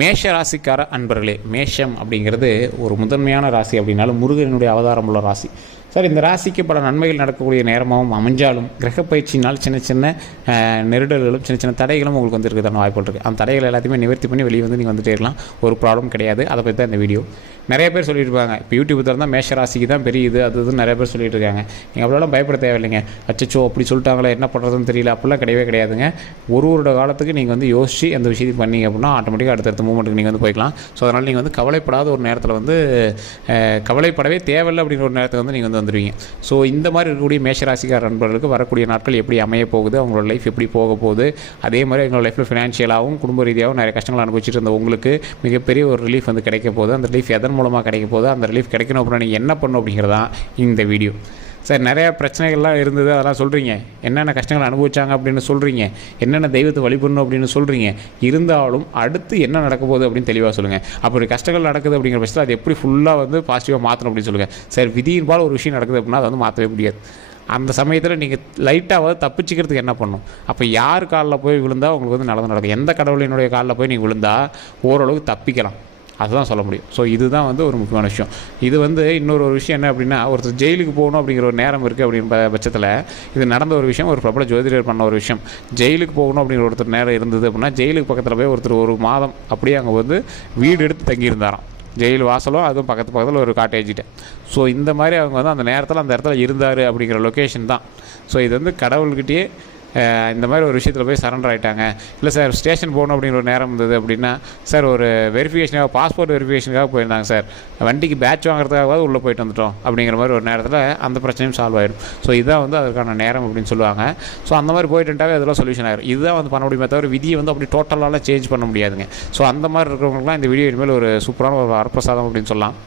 மேஷ ராசிக்கார அன்பர்களே, மேஷம் அப்படிங்கிறது ஒரு முதன்மையான ராசி அப்படின்னாலும் முருகனுடைய அவதாரம் உள்ள ராசி. சார், இந்த ராசிக்கு பல நன்மைகள் நடக்கக்கூடிய நேரமாகவும் அமைஞ்சாலும் கிரக பயிற்சினால் சின்ன சின்ன நெருடல்களும் சின்ன சின்ன தடைகளும் உங்களுக்கு வந்து இருக்கிறதான வாய்ப்புகள் இருக்குது. அந்த தடைகள் எல்லாத்தையுமே நிவர்த்தி பண்ணி வெளியே வந்து நீங்கள் வந்துட்டே இருக்கலாம், ஒரு ப்ராப்ளம் கிடையாது. அதை பற்றி தான் இந்த வீடியோ. நிறைய பேர் சொல்லிட்டு இருப்பாங்க, இப்போ யூடியூப் திறந்தால் மேஷ ராசிக்கு தான் பெரிய இது அது இதுன்னு நிறைய பேர் சொல்லிட்டு இருக்காங்க. நீங்கள் அவ்வளோலாம் பயப்பட தேவையில்லைங்க. அச்சோ அப்படி சொல்லிட்டாங்களே, என்ன பண்ணுறதுன்னு தெரியல, அப்படிலாம் கிடையவே கிடையாதுங்க. ஒரு காலத்துக்கு நீங்கள் வந்து யோசிச்சு அந்த விஷயத்தை பண்ணீங்க அப்படின்னா ஆட்டோமேட்டிக்காக அடுத்தடுத்த மூமெண்ட்டுக்கு நீங்கள் வந்து போய்க்கலாம். ஸோ அதனால் நீங்கள் வந்து கவலைப்படாத ஒரு நேரத்தில் வந்து கவலைப்படவே தேவையில்லை அப்படிங்கிற ஒரு நேரத்துக்கு வந்து நீங்கள் வந்து வந்துடுவீங்க. ஸோ இந்த மாதிரி இருக்கக்கூடிய மேஷராசிக்கார நண்பர்களுக்கு வரக்கூடிய நாட்கள் எப்படி அமைய போகுது, அவங்களோட லைஃப் எப்படி போக போகுது, அதே மாதிரி எங்களோட லைஃப்பில் ஃபினான்ஷியலாகவும் குடும்ப ரீதியாகவும் நிறைய கஷ்டங்கள் அனுபவிச்சுட்டு இருந்த உங்களுக்கு மிகப்பெரிய ஒரு ரிலீஃப் வந்து கிடைக்க போகுது. அந்த ரிலீஃப் எதன் மூலமாக கிடைக்க போகுது, அந்த ரிலீஃப் கிடைக்கணும் அப்படின்னா நீங்கள் என்ன பண்ணணும் அப்படிங்கிறதான் இந்த வீடியோ. சார், நிறையா பிரச்சனைகள்லாம் இருந்தது, அதெல்லாம் சொல்கிறீங்க, என்னென்ன கஷ்டங்கள் அனுபவிச்சாங்க அப்படின்னு சொல்கிறீங்க, என்னென்ன தெய்வத்தை வழிபடணும் அப்படின்னு சொல்கிறீங்க. இருந்தாலும் அடுத்து என்ன நடக்க போகுது அப்படின்னு தெளிவாக சொல்லுங்கள். அப்படி கஷ்டங்கள் நடக்குது அப்படிங்கிற பட்சத்தில் அது எப்படி ஃபுல்லாக வந்து பாசிட்டிவாக மாற்றணும் அப்படின்னு சொல்லுங்கள். சார், விதியின்பால் ஒரு விஷயம் நடக்குது அப்படின்னா அதை வந்து மாற்றவே முடியாது. அந்த சமயத்தில் நீங்கள் லைட்டாக தப்பிச்சிக்கிறதுக்கு என்ன பண்ணணும்? அப்போ யார் காலில் போய் விழுந்தால் உங்களுக்கு வந்து நல்லது நடக்கும்? எந்த கடவுளினுடைய காலில் போய் நீங்கள் விழுந்தால் ஓரளவுக்கு தப்பிக்கலாம், அதுதான் சொல்ல முடியும். ஸோ இதுதான் வந்து ஒரு முக்கியமான விஷயம். இது வந்து இன்னொரு விஷயம் என்ன அப்படின்னா, ஒருத்தர் ஜெயிலுக்கு போகணும் அப்படிங்கிற ஒரு நேரம் இருக்குது அப்படின்ற பட்சத்தில் இது நடந்த ஒரு விஷயம், ஒரு பிரபல ஜோதிடர் பண்ண ஒரு விஷயம். ஜெயிலுக்கு போகணும் அப்படிங்கிற ஒருத்தர் நேரம் இருந்தது அப்படின்னா, ஜெயிலுக்கு பக்கத்தில் போய் ஒருத்தர் ஒரு மாதம் அப்படியே அங்கே வந்து வீடு எடுத்து தங்கியிருந்தாராம். ஜெயில் வாசலும் அதுவும் பக்கத்தில் ஒரு காட்டேஜிட்ட. ஸோ இந்த மாதிரி அவங்க வந்து அந்த நேரத்தில் அந்த இடத்துல இருந்தார் அப்படிங்கிற லொக்கேஷன் தான். ஸோ இது வந்து கடவுள்கிட்டயே இந்த மாதிரி ஒரு விஷயத்தில் போய் சரண்டர் ஆகிட்டாங்க. இல்லை சார், ஸ்டேஷன் போகணும் அப்படிங்கிற ஒரு நேரம் இருந்தது அப்படின்னா, சார் ஒரு வெரிஃபிகேஷனுக்காக பாஸ்போர்ட் வெரிஃபிகேஷனுக்காக போயிருந்தாங்க சார், வண்டிக்கு பேட்ச் வாங்குறதுக்காகவாது உள்ளே போயிட்டு வந்துட்டோம் அப்படிங்கிற மாதிரி ஒரு நேரத்தில் அந்த பிரச்சனையும் சால்வ் ஆகிடும். ஸோ இதுதான் வந்து அதற்கான நேரம் அப்படின்னு சொல்லுவாங்க. ஸோ அந்த மாதிரி போயிட்டுட்டாவே அதெல்லாம் சொல்யூஷன் ஆகிடும். இதுதான் வந்து பண்ண முடியுமே தவிர விதியை வந்து அப்படி டோட்டலாக சேஞ்ச் பண்ண முடியாதுங்க. ஸோ அந்த மாதிரி இருக்கிறவங்களுக்குலாம் இந்த வீடியோ இனிமேல் ஒரு சூப்பரான ஒரு வரப்பிரசாதம் அப்படின்னு சொல்லலாம்.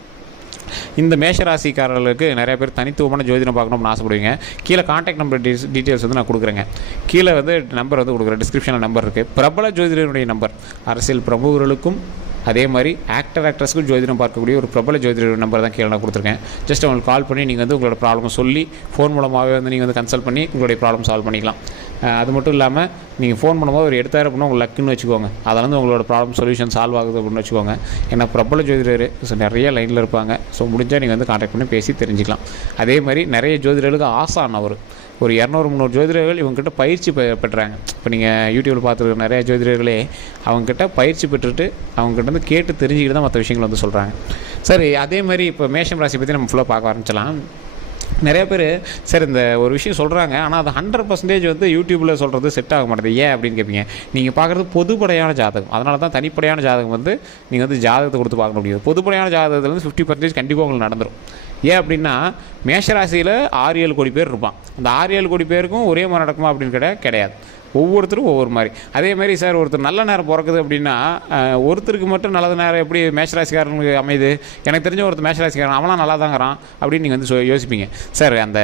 இந்த மேஷராசிக்காரர்களுக்கு நிறைய பேர் தனித்துவமான ஜோதிடம் பார்க்கணும்னு ஆசைப்படுவீங்க. கீழே கான்டாக்ட் நம்பர் டீட்டெயில்ஸ் வந்து நான் கொடுக்குறேங்க. கீழே வந்து நம்பர் வந்து கொடுக்குறேன், டிஸ்கிரிப்ஷனில் நம்பர் இருக்குது. பிரபல ஜோதிடருடைய நம்பர், அரசியல் பிரமுகர்களுக்கும் அதே மாதிரி ஆக்ட்ரஸ்க்கும் ஜோதிடம் பார்க்கக்கூடிய ஒரு பிரபல ஜோதிடர் நம்பர் தான் கீழே நான் கொடுத்துருக்கேன். ஜஸ்ட் அவங்களுக்கு கால் பண்ணி நீங்கள் வந்து உங்களோட ப்ராப்ளம் சொல்லி ஃபோன் மூலமாகவே வந்து நீங்கள் வந்து கன்சல்ட் பண்ணி உங்களுடைய ப்ராப்ளம் சால்வ் பண்ணிக்கலாம். அது மட்டும் இல்லாமல் நீங்கள் ஃபோன் பண்ணும்போது ஒரு எடுத்தாயிரம் அப்படின்னா உங்களுக்கு லக்குன்னு வச்சுக்கோங்க. அதில் வந்து உங்களோட ப்ராப்ளம் சொல்யூஷன் சால்வ் ஆகுது அப்படின்னு வச்சுக்கோங்க. ஏன்னா பிரபல ஜோதிடர் நிறைய லைனில் இருப்பாங்க. ஸோ முடிஞ்சால் நீங்கள் வந்து கான்டாக்ட் பண்ணி பேசி தெரிஞ்சுக்கலாம். அதே மாதிரி நிறைய ஜோதிடர்களுக்கு ஆசான் ஒரு 200-300 ஜோதிடர்கள் இவங்ககிட்ட பயிற்சி பெற்றாங்க. இப்போ நீங்கள் யூடியூப்பில் பார்த்துருக்க நிறைய ஜோதிடர்களே அவங்ககிட்ட பயிற்சி பெற்றுட்டு அவங்ககிட்ட வந்து கேட்டு தெரிஞ்சுக்கிட்டு தான் மற்ற விஷயங்கள் வந்து சொல்கிறாங்க. சரி, அதே மாதிரி இப்போ மேஷம் ராசி பற்றி நம்ம ஃபுல்லாக பார்க்க ஆரம்பிச்சலாம். நிறைய பேர் சார் இந்த ஒரு விஷயம் சொல்கிறாங்க, ஆனால் அது 100% வந்து யூடியூப்பில் சொல்கிறது செட் ஆக மாட்டேது, ஏன் அப்படின்னு கேட்பீங்க. நீங்கள் பார்க்குறது பொதுப்படையான ஜாதகம், அதனால தான் தனிப்படையான ஜாதகம் வந்து நீங்கள் வந்து ஜாதகத்தை கொடுத்து பார்க்க முடியாது. பொதுப்படையான ஜாதகத்தில் வந்து 50% கண்டிப்பாக உங்களுக்கு நடந்துடும். ஏன் அப்படின்னா, மேஷராசியில் 6-7 கோடி பேர் இருப்பான். அந்த 6-7 கோடி பேருக்கும் ஒரே மாதிரி நடக்குமா அப்படின்னு கிடையாது. ஒவ்வொருத்தரும் ஒவ்வொரு மாதிரி. அதே மாதிரி சார், ஒருத்தர் நல்ல நேரம் பிறக்குது அப்படின்னா ஒருத்தருக்கு மட்டும் நல்ல நேரம் எப்படி மேஷராசிக்காரனுக்கு அமையுது? எனக்கு தெரிஞ்ச ஒருத்தர் மேஷராசிக்காரன் அவனாம் நல்லா தாங்கிறான் அப்படின்னு நீங்கள் வந்து யோசிப்பீங்க. சார், அந்த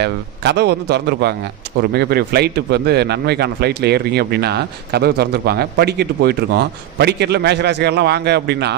கதவு வந்து திறந்துருப்பாங்க. ஒரு மிகப்பெரிய ஃப்ளைட்டு இப்போ வந்து நன்மைக்கான ஃப்ளைட்டில் ஏறுறீங்க அப்படின்னா கதவு திறந்துருப்பாங்க, படிக்கட்டு போயிட்டுருக்கோம். படிக்கட்டில் மேஷராசிக்காரெலாம் வாங்க அப்படின்னா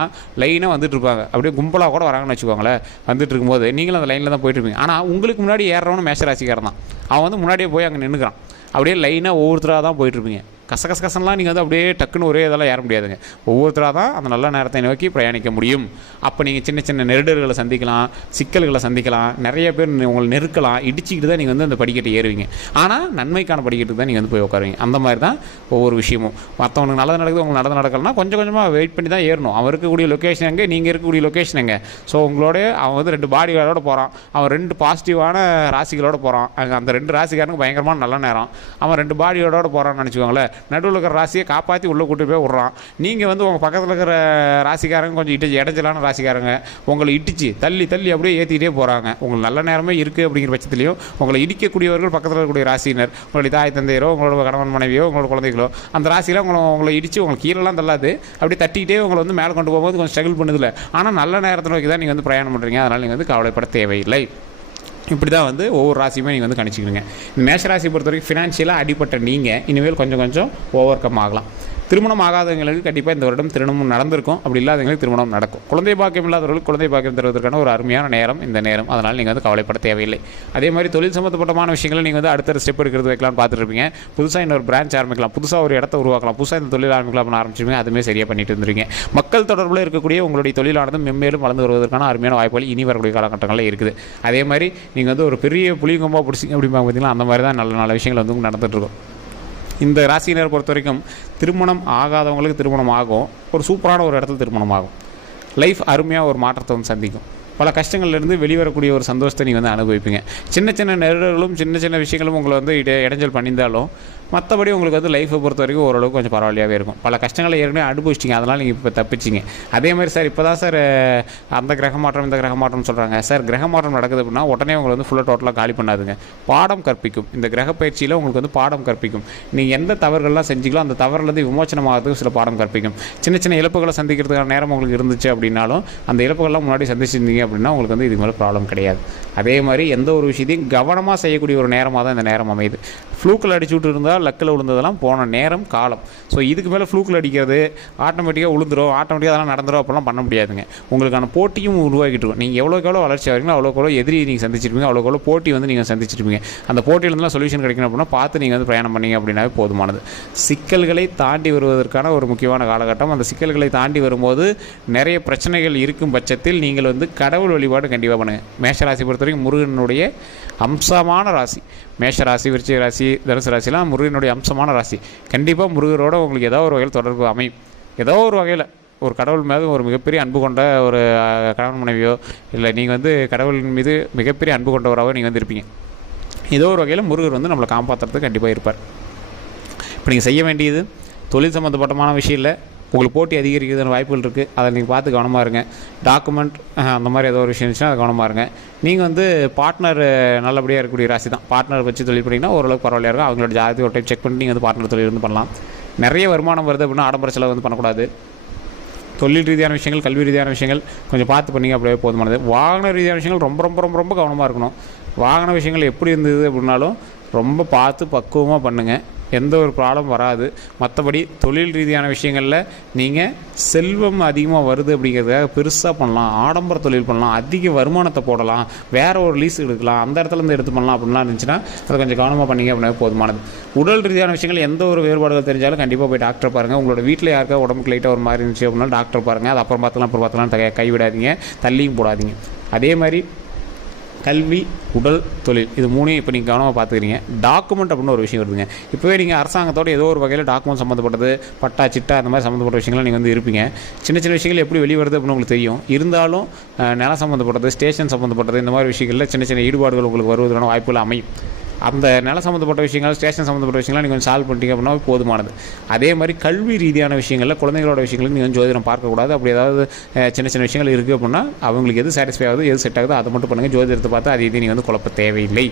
லைனாக வந்துட்டு இருப்பாங்க. அப்படியே கும்பலாக கூட வராங்கன்னு வச்சுக்கோங்களேன். வந்துட்டு இருக்கும்போது நீங்களும் அந்த லைனில் தான் போயிட்டுருப்பீங்க. ஆனால் உங்களுக்கு முன்னாடி ஏறுறவனு மேஷராசிக்காரன் தான். அவன் வந்து முன்னாடியே போய் அங்கே நின்றுக்கிறான். அப்படியே லைனாக ஒவ்வொருத்தராக தான் போயிட்டுருப்பீங்க. கசகசலாம் நீங்கள் வந்து அப்படியே டக்குன்னு ஒரே இதெல்லாம் ஏற முடியாதுங்க. ஒவ்வொருத்தராக தான் அந்த நல்ல நேரத்தை நோக்கி பிரயாணிக்க முடியும். அப்போ நீங்கள் சின்ன சின்ன நெருடல்களை சந்திக்கலாம், சிக்கல்களை சந்திக்கலாம், நிறைய பேர் உங்களை நெருக்கலாம், இடிச்சிக்கிட்டு தான் நீங்கள் வந்து அந்த படிக்கட்டை ஏறுவீங்க. ஆனால் நன்மைக்கான படிக்கட்டுக்கு தான் நீங்கள் வந்து போய் உட்காருவீங்க. அந்த மாதிரி தான் ஒவ்வொரு விஷயமும். மற்றவனுக்கு நல்லது நடக்குது, உங்களுக்கு நல்லது நடக்கலன்னா கொஞ்சம் கொஞ்சமாக வெயிட் பண்ணி தான் ஏறணும். அவன் இருக்கக்கூடிய லொக்கேஷன் எங்கே, நீங்கள் இருக்கக்கூடிய லொக்கேஷன் எங்கே. ஸோ உங்களோட அவன் வந்து 2 பாடி கார்டோட போகிறான், அவன் 2 பாசிட்டிவான ராசிகளோடு போகிறான். அந்த 2 ராசிக்காரனுக்கு பயங்கரமான நல்ல நேரம். அவன் 2 பாடியோட போகிறான்னு நினச்சிக்கோங்களேன். நடுவில் இருக்கிற ராசியை காப்பாற்றி உள்ளே கூட்டு போய் விட்றான். நீங்கள் வந்து உங்கள் பக்கத்தில் இருக்கிற ராசிக்காரங்க கொஞ்சம் இடைஞ்சலான ராசிக்காரங்க உங்களை இடித்து தள்ளி அப்படியே ஏற்றிக்கிட்டே போகிறாங்க. உங்களுக்கு நல்ல நேரமே இருக்குது அப்படிங்கிற பட்சத்துலையும் உங்களை இடிக்கக்கூடியவர்கள் பக்கத்தில் இருக்கக்கூடிய ராசியினர், உங்களுடைய தாய் தந்தையரோ, உங்களோட கணவன் மனைவியோ, உங்களோட குழந்தைகளோ, அந்த ராசியில் உங்களை இடித்து உங்களுக்கு கீழெல்லாம் தள்ளாது, அப்படி தட்டிக்கிட்டே உங்களை வந்து மேலே கொண்டு போகும்போது கொஞ்சம் ஸ்ட்ரகிள் பண்ணுதில்லை. ஆனால் நல்ல நேரத்தை நோக்கி தான் நீங்கள் வந்து பிரயாணம் பண்ணுறீங்க. அதனால் நீங்கள் வந்து கவலைப்பட தேவையில்லை. இப்படி தான் வந்து ஒவ்வொரு ராசியுமே நீங்கள் வந்து கணிச்சிக்கிறீங்க. மேஷராசி பொறுத்த வரைக்கும் ஃபினான்ஷியலாக அடிப்பட்ட நீங்கள் இனிமேல் கொஞ்சம் ஓவர் கம் ஆகலாம். திருமணம் ஆகாதவங்களுக்கு கண்டிப்பாக இந்த வருடம் திருமணம் நடந்திருக்கும், அப்படி இல்லாதவங்களுக்கு திருமணம் நடக்கும். குழந்தை பாக்கியம் இல்லாதவர்களுக்கு குழந்தை பாக்கியம் தருவதற்கான ஒரு அருமையான நேரம் இந்த நேரம். அதனால் நீங்கள் வந்து கவலைப்பட தேவையில்லை. அதே மாதிரி தொழில் சம்மந்தப்பட்டமான விஷயங்களை நீங்கள் வந்து அடுத்த ஸ்டெப் எடுக்கிறது வைக்கலாம்னு பார்த்துருப்பீங்க. புதுசாக இன்னொரு பிரான்ச் ஆரம்பிக்கலாம், புதுசாக ஒரு இடத்த உருவாக்கலாம், புதுசாக இந்த தொழில் ஆரம்பிக்கலாம் ஆரம்பிச்சிருப்பீங்க. அதுவுமே சரியாக பண்ணிட்டு இருந்துருங்க. மக்கள் தொடர்பில் இருக்கக்கூடிய உங்களுடைய தொழிலானது மென்மேலும் வளர்ந்து வருவதற்கான அருமையான வாய்ப்புகள் இனி வரக்கூடிய காலகட்டங்களில் இருக்குது. அதே மாதிரி நீங்கள் வந்து ஒரு பெரிய புளியங்கொம்பா பிடிச்சிங்க அப்படிம்பாங்க பார்த்தீங்கன்னா, அந்த மாதிரி தான் நல்ல நல்ல விஷயங்கள் வந்து நடந்துகிட்ருக்கும். இந்த ராசியினர் பொறுத்த வரைக்கும் திருமணம் ஆகாதவங்களுக்கு திருமணம் ஆகும், ஒரு சூப்பரான ஒரு இடத்துல திருமணம் ஆகும். லைஃப் அருமையாக ஒரு மாற்றத்தை வந்து சந்திக்கும். பல கஷ்டங்கள்லேருந்து வெளிவரக்கூடிய ஒரு சந்தோஷத்தை நீங்கள் வந்து அனுபவிப்பீங்க. சின்ன சின்ன நெருடலும் சின்ன சின்ன விஷயங்களும் உங்களை வந்து இடைஞ்சல் பண்ணியிருந்தாலும் மற்றபடி உங்களுக்கு வந்து லைஃப்பை பொறுத்த வரைக்கும் ஓரளவுக்கு கொஞ்சம் பரவாயில்லையாகவே இருக்கும். பல கஷ்டங்களை ஏற்கனவே அனுபவிச்சிட்டிங்க, அதனால் நீங்கள் இப்போ தப்பிச்சிங்க. அதே மாதிரி சார் இப்போ தான் சார் அந்த கிரக மாற்றம் இந்த கிரக மாற்றம்னு சொல்கிறாங்க. சார் கிரக மாற்றம் நடக்குது அப்படின்னா உடனே உங்களை வந்து ஃபுல்லாக டோட்டலாக காலி பண்ணாதுங்க. பாடம் கற்பிக்கும். இந்த கிரக பயிற்சியில் உங்களுக்கு வந்து பாடம் கற்பிக்கும். நீங்கள் எந்த தவறுகள்லாம் செஞ்சீங்களோ அந்த தவறுலேருந்து விமோச்சனமாகிறதுக்கு சில பாடம் கற்பிக்கும். சின்ன சின்ன இழப்புகளை சந்திக்கிறதுக்கான நேரம் உங்களுக்கு இருந்துச்சு அப்படின்னாலும் அந்த இழப்புகள்லாம் முன்னாடி சந்திச்சிருந்தீங்க அப்படின்னா உங்களுக்கு வந்து இதுக்கு மேலே ப்ராப்ளம் கிடையாது. அதே மாதிரி எந்த ஒரு விஷயத்தையும் கவனமாக செய்யக்கூடிய ஒரு நேரமாக தான் இந்த நேரம் அமையுது. ஃப்ளூக்கில் அடிச்சு விட்டு இருந்தால் லக்கில் விழுந்ததெல்லாம் போன நேரம் காலம். ஸோ இதுக்கு மேலே ஃப்ளூக்கில் அடிக்கிறது ஆட்டோமேட்டிக்காக விழுந்துடும், ஆட்டோமேட்டிக்காக அதெல்லாம் நடந்துடும் அப்படிலாம் பண்ண முடியாதுங்க. உங்களுக்கான போட்டியும் உருவாக்கிட்டு இருக்கும். நீங்கள் எவ்வளோக்கு எவ்வளோ வளர்ச்சி ஆகிறீங்களோ அவ்வளோக்கு எவ்வளோ எதிரி நீங்கள் சந்திச்சிருப்பீங்க, அவ்வளோக்கு எவ்வளோ போட்டி வந்து நீங்கள் சந்திச்சிருப்பீங்க. அந்த போட்டியிலேருந்துலாம் சொல்யூஷன் கிடைக்கணும் அப்படின்னா பார்த்து நீங்கள் வந்து பிரயாணம் பண்ணிங்க அப்படின்னாவே போதுமானது. சிக்கல்களை தாண்டி வருவதற்கான ஒரு முக்கியமான காலகட்டம். அந்த சிக்கல்களை தாண்டி வரும்போது நிறைய பிரச்சனைகள் இருக்கும் பட்சத்தில் நீங்கள் வந்து கடவுள் வழிபாடு கண்டிப்பாக பண்ணுங்கள். மேஷராசி பொறுத்த வரைக்கும் முருகனுடைய அம்சமான ராசி. மேஷராசி, விருச்சிக ராசி, தனுசு ராசிலாம் முருகனுடைய அம்சமான ராசி. கண்டிப்பாக முருகரோட உங்களுக்கு ஏதோ ஒரு வகையில் தொடர்பு அமையும். ஏதோ ஒரு வகையில் ஒரு கடவுள் மீது ஒரு மிகப்பெரிய அன்பு கொண்ட ஒரு கணவன் மனைவியோ இல்லை நீங்கள் வந்து கடவுளின் மீது மிகப்பெரிய அன்பு கொண்டவராகவோ நீங்கள் வந்து இருப்பீங்க. ஏதோ ஒரு வகையில் முருகர் வந்து நம்மளை காப்பாற்றுறதுக்கு கண்டிப்பாக இருப்பார். இப்போ நீங்கள் செய்ய வேண்டியது தொழில் சம்மந்தப்பட்டமான விஷயம் இல்லை, உங்களுக்கு போட்டி அதிகரிக்கிறதுன வாய்ப்புகள் இருக்குது. அதை நீங்கள் பார்த்து கவனமாக இருங்க. டாக்குமெண்ட் அந்த மாதிரி ஏதோ ஒரு விஷயம் இருந்துச்சுன்னா அதை கவனமாக இருங்க. நீங்கள் வந்து பார்ட்னர் நல்லபடியாக இருக்கக்கூடிய ராசி தான். பார்ட்னர் வச்சு தொழில் பண்ணிங்கன்னா ஓரளவுக்கு பரவாயில்லையா இருக்கும். அவங்களோட ஜாதகத்தை ஒரு டைம் செக் பண்ணி நீங்கள் வந்து பார்ட்னர் தொழில் வந்து பண்ணலாம். நிறைய வருமானம் வருது அப்படின்னா ஆடம்பர செலவு வந்து பண்ணக்கூடாது. தொழில் ரீதியான விஷயங்கள், கல்வி ரீதியான விஷயங்கள் கொஞ்சம் பார்த்து பண்ணிங்க அப்படியே போதுமானது. வாகன ரீதியான விஷயங்கள் ரொம்ப ரொம்ப ரொம்ப ரொம்ப கவனமாக இருக்கணும். வாகன விஷயங்கள் எப்படி இருந்தது அப்படின்னாலும் ரொம்ப பார்த்து பக்குவமாக பண்ணுங்கள், எந்த ஒரு ப்ராப்ளம் வராது. மற்றபடி தொழில் ரீதியான விஷயங்களில் நீங்கள் செல்வம் அதிகமாக வருது அப்படிங்கிறதுக்காக பெருசாக பண்ணலாம், ஆடம்பர தொழில் பண்ணலாம், அதிக வருமானத்தை போடலாம், வேறு ஒரு லீஸ் எடுக்கலாம், அந்த இடத்துலேருந்து எடுத்து பண்ணலாம் அப்படின்லாம் இருந்துச்சுன்னா அதை கொஞ்சம் கவனமாக பண்ணிங்க அப்படின்னா போதுமானது. உடல் ரீதியான விஷயங்கள் எந்த ஒரு வேறுபாடுகள் தெரிஞ்சாலும் கண்டிப்பாக போய் டாக்டர் பாருங்கள். உங்களோட வீட்டில் யாருக்கா உடம்புக்கு லைட்டாக ஒரு மாதிரி இருந்துச்சு அப்படின்னா டாக்டர் பாருங்கள். அது அப்புறம் பார்த்துலாம் கைவிடாதீங்க, தள்ளியும் போடாதீங்க. அதே மாதிரி கல்வி, உடல், தொழில் இது மூணையும் இப்போ நீங்கள் கவனமாக பார்த்துக்கிறீங்க. டாக்குமெண்ட் அப்படின்னு ஒரு விஷயம் வருதுங்க. இப்போவே நீங்கள் அரசாங்கத்தோட ஏதோ ஒரு வகையில் டாக்குமெண்ட் சம்மந்தப்பட்டது, பட்டா சிட்டா அந்த மாதிரி சம்மந்தப்பட்ட விஷயங்கள்லாம் நீங்கள் வந்து இருப்பீங்க. சின்ன சின்ன விஷயங்கள் எப்படி வெளியே வருது அப்படின்னு உங்களுக்கு தெரியும். இருந்தாலும் நிலம் சம்மந்தப்பட்டது, ஸ்டேஷன் சம்மந்தப்பட்டது இந்த மாதிரி விஷயங்களில் சின்ன சின்ன ஈடுபாடுகள் உங்களுக்கு வருவதற்கான வாய்ப்புகள் அமையும். அந்த நில சம்மந்தப்பட்ட விஷயங்கள், ஸ்டேஷன் சம்மந்தப்பட்ட விஷயங்கள்லாம் நீங்கள் சால்வ் பண்ணிட்டீங்க அப்படின்னா போதுமானது. அதே மாதிரி கல்வி ரீதியான விஷயங்களில் குழந்தைகளோட விஷயங்களுக்கு நீங்கள் ஜோதிடம் பார்க்கக்கூடாது. அப்படி ஏதாவது சின்ன சின்ன விஷயங்கள் இருக்குது அப்படின்னா அவங்களுக்கு எது சாட்டிஸ்ஃபை ஆகுது, எது செட் ஆகுது அதை மட்டும் பண்ணுங்கள். ஜோதிடத்தை பார்த்து அது இது நீங்கள் வந்து குழப்ப தேவையில்லை.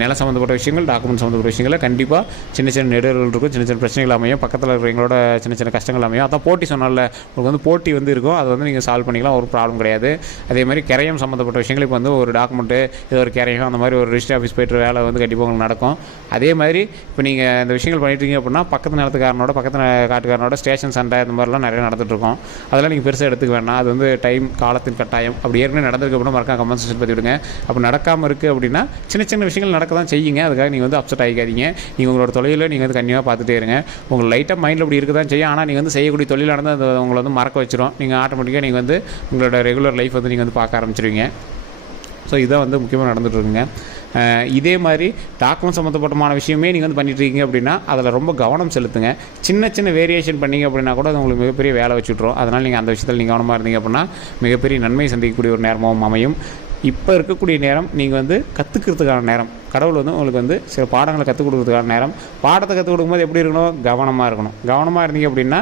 நில சம்மந்தப்பட்ட விஷயங்கள், டாக்குமெண்ட் சம்மந்தப்பட்ட விஷயங்களில் கண்டிப்பாக சின்ன சின்ன நெடுகள் இருக்கும், சின்ன சின்ன பிரச்சனைகள் அமையும், பக்கத்தில் இருக்கிறவங்களோட சின்ன சின்ன கஷ்டங்கள் அமையும். அதான் போட்டி சொன்னால உங்களுக்கு வந்து போட்டி வந்து இருக்கும், அதை வந்து நீங்கள் சால்வ் பண்ணிக்கலாம், ஒரு ப்ராப்ளம் கிடையாது. அதே மாதிரி கிரையம் சம்மந்தப்பட்ட விஷயங்கள் இப்போ வந்து ஒரு டாக்குமெண்ட்டு ஏதோ ஒரு கிரையம் அந்த மாதிரி ஒரு ரிஜிஸ்டர் ஆஃபீஸ் போய்ட்டு வேலை வந்து கண்டிப்பாக உங்களுக்கு நடக்கும். அதே மாதிரி இப்போ நீங்கள் இந்த விஷயங்கள் பண்ணிட்டீங்க அப்படின்னா பக்கத்து நிலத்துக்காரனோட பக்கத்து காட்டுக்காரனோட ஸ்டேஷன் சண்டை இந்த மாதிரிலாம் நிறைய நடந்துகிட்ருக்கோம். அதெல்லாம் நீங்கள் பெருசாக எடுத்துக்க வேணாம். அது வந்து டைம் காலத்தின் கட்டாயம். அப்படி ஏற்கனவே நடந்திருக்கு அப்படின்னா மறக்காம கமெண்ட் செக்ஷன் பற்றி விடுங்க. அப்படி நடக்காமல் இருக்குது அப்படின்னா சின்ன சின்ன விஷயங்கள் நடக்க தான் செய்யுங்க. அதுக்காக நீங்கள் வந்து அப்செட் ஆகிக்காதீங்க. நீங்கள் உங்களோட தொழிலில் நீங்கள் வந்து கண்டிப்பாக பார்த்துட்டே இருங்க. உங்களுக்கு லைட்டாக மைண்டில் அப்படி இருக்க தான் செய்யும். ஆனால் நீங்கள் வந்து செய்யக்கூடிய தொழிலானது அது உங்களை வந்து மறக்க வச்சிடும். நீங்கள் ஆட்டோமேட்டிக்காக நீங்கள் வந்து உங்களோட ரெகுலர் லைஃப் வந்து நீங்கள் வந்து பார்க்க ஆரம்பிச்சிருவீங்க. ஸோ இதான் வந்து முக்கியமாக நடந்துகிட்ருக்குங்க. இதே மாதிரி டாக்குமெண்ட் சம்மந்தப்பட்டமான விஷயமே நீங்கள் வந்து பண்ணிட்டுருக்கீங்க அப்படின்னா அதில் ரொம்ப கவனம் செலுத்துங்க. சின்ன சின்ன வேரியேஷன் பண்ணிங்க அப்படின்னா கூட அது உங்களுக்கு மிகப்பெரிய வேலை வச்சுட்ரும். அதனால் நீங்கள் அந்த விஷயத்தில் நீங்கள் கவனமாக இருந்தீங்க அப்படின்னா மிகப்பெரிய நன்மை சந்திக்கக்கூடிய ஒரு நேரமாகவும் அமையும். இப்போ இருக்கக்கூடிய நேரம் நீங்கள் வந்து கற்றுக்கிறதுக்கான நேரம். கடவுள் வந்து உங்களுக்கு வந்து சில பாடங்களை கற்றுக் கொடுக்குறதுக்கான நேரம். பாடத்தை கற்றுக் கொடுக்கும்போது எப்படி இருக்கணும்? கவனமாக இருக்கணும். கவனமாக இருந்தீங்க அப்படின்னா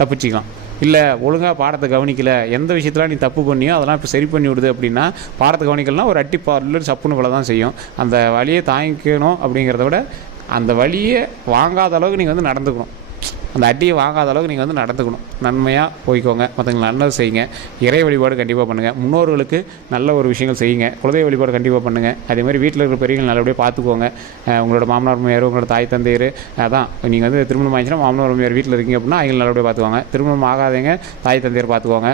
தப்பிச்சிக்கலாம். இல்லை ஒழுங்காக பாடத்தை கவனிக்கலை, எந்த விஷயத்தில் நீ தப்பு பண்ணியோ அதெல்லாம் இப்போ சரி பண்ணி விடுது அப்படின்னா பாடத்தை கவனிக்கலன்னா ஒரு அட்டி பாடல் சப்புன்னு வில தான் செய்யும். அந்த வழியை தாங்கிக்கணும் அப்படிங்கிறத விட அந்த வழியை வாங்காத அளவுக்கு நீங்கள் வந்து நடந்துக்கணும். அந்த அடியை வாங்காத அளவுக்கு நீங்கள் வந்து நடந்துக்கணும். நன்மையாக போய்க்கோங்க, மற்றவங்களுக்கு நல்லது செய்யுங்க, இறை வழிபாடு கண்டிப்பாக பண்ணுங்கள், முன்னோர்களுக்கு நல்ல ஒரு விஷயங்கள் செய்யுங்க, குலதெய்வ வழிபாடு கண்டிப்பாக பண்ணுங்கள். அதேமாதிரி வீட்டில் இருக்கிற பெரியவங்க நல்லபடியாக பார்த்துக்கோங்க. உங்களோட மாமனார் மாமியார், உங்களோட தாய் தந்தையர், அதான் நீங்கள் வந்து திருமணம் ஆயிடுச்சுன்னா மாமனார் மாமியார் வீட்டில் இருக்கீங்க அப்படின்னா அவங்களை நல்லபடியாக பார்த்துக்குவாங்க. திருமணம் ஆகாதவங்க தாய் தந்தையர் பார்த்துக்குவாங்க.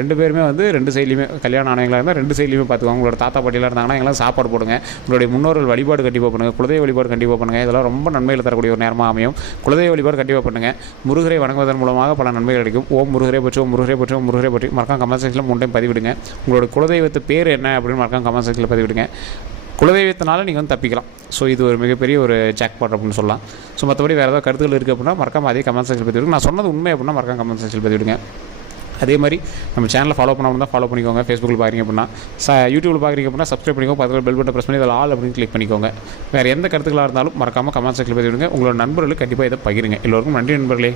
2 பேருமே வந்து 2 சைட்லையுமே கல்யாணம் ஆனவங்களாக இருந்தால் 2 சைட்லையுமே பார்த்துக்குவாங்க. உங்களோட தாத்தா பாட்டிலாம் இருந்தாங்கன்னா எல்லாம் சாப்பாடு போடுங்க. உங்களுடைய முன்னோர்கள் வழிபாடு கண்டிப்பாக பண்ணுங்கள், குலதெய்வ வழிபாடு கண்டிப்பாக பண்ணுங்கள். இதெல்லாம் ரொம்ப நன்மைகளை தரக்கூடிய ஒரு நேரமாக அமையும். குலதெய்வ வழிபாடு கண்டிப்பாக பண்ணுங்கள். முருகரை வணங்குவதன் மூலமாக பல நன்மைகள் கிடைக்கும். ஓம் முருகரை பற்றி, ஓம் முருகரை பற்றி, ஓம் முருகரை பற்றி மறக்காம கமெண்ட் செக்ஷனில் 3 டைம் பதிவிடுங்க. உங்களோட குலதெய்வத்து பேர் என்ன அப்படின்னு மறக்காம கமெண்ட் செக்ஷனில் பதிவிடுங்க. குலதெய்வத்தினால நீங்கள் வந்து தப்பிக்கலாம். ஸோ இது ஒரு மிகப்பெரிய ஒரு ஜாக்பாட் அப்படின்னு சொல்லலாம். ஸோ மற்றபடி வேறு ஏதாவது கருத்துக்கள் இருக்குது அப்படின்னா மறக்காம அதே கமெண்ட் செக்ஷனில் பதிவிடுங்க. நான் சொன்னது உண்மை அப்படின்னா மறக்காம கமெண்ட் செக்ஷனில் பதிவிடுங்க. அதே மாதிரி நம்ம சேனலில் ஃபாலோ பண்ணாமல் தான் ஃபாலோ பண்ணிக்கோங்க. ஃபேஸ்புக்கில் பார்க்குறீங்க அப்படின்னா, யூடியூப்பில் பார்க்குறீங்க அப்படின்னா சப்ஸ்கிரைப் பண்ணிக்கோங்க. பக்கத்தில் பெல் பட்டன் ப்ரெஸ் பண்ணி அதில் ஆல் அப்படின்னு கிளிக் பண்ணிக்கோங்க. வேறு எந்த கருத்துக்களாக இருந்தாலும் மறக்காமல் கமெண்ட் செக்ஷனில் பதிவிடுங்க. உங்களோட நண்பர்களுக்கு கண்டிப்பாக இதை பகிருங்க. எல்லோருக்கும் நன்றி நண்பர்களே.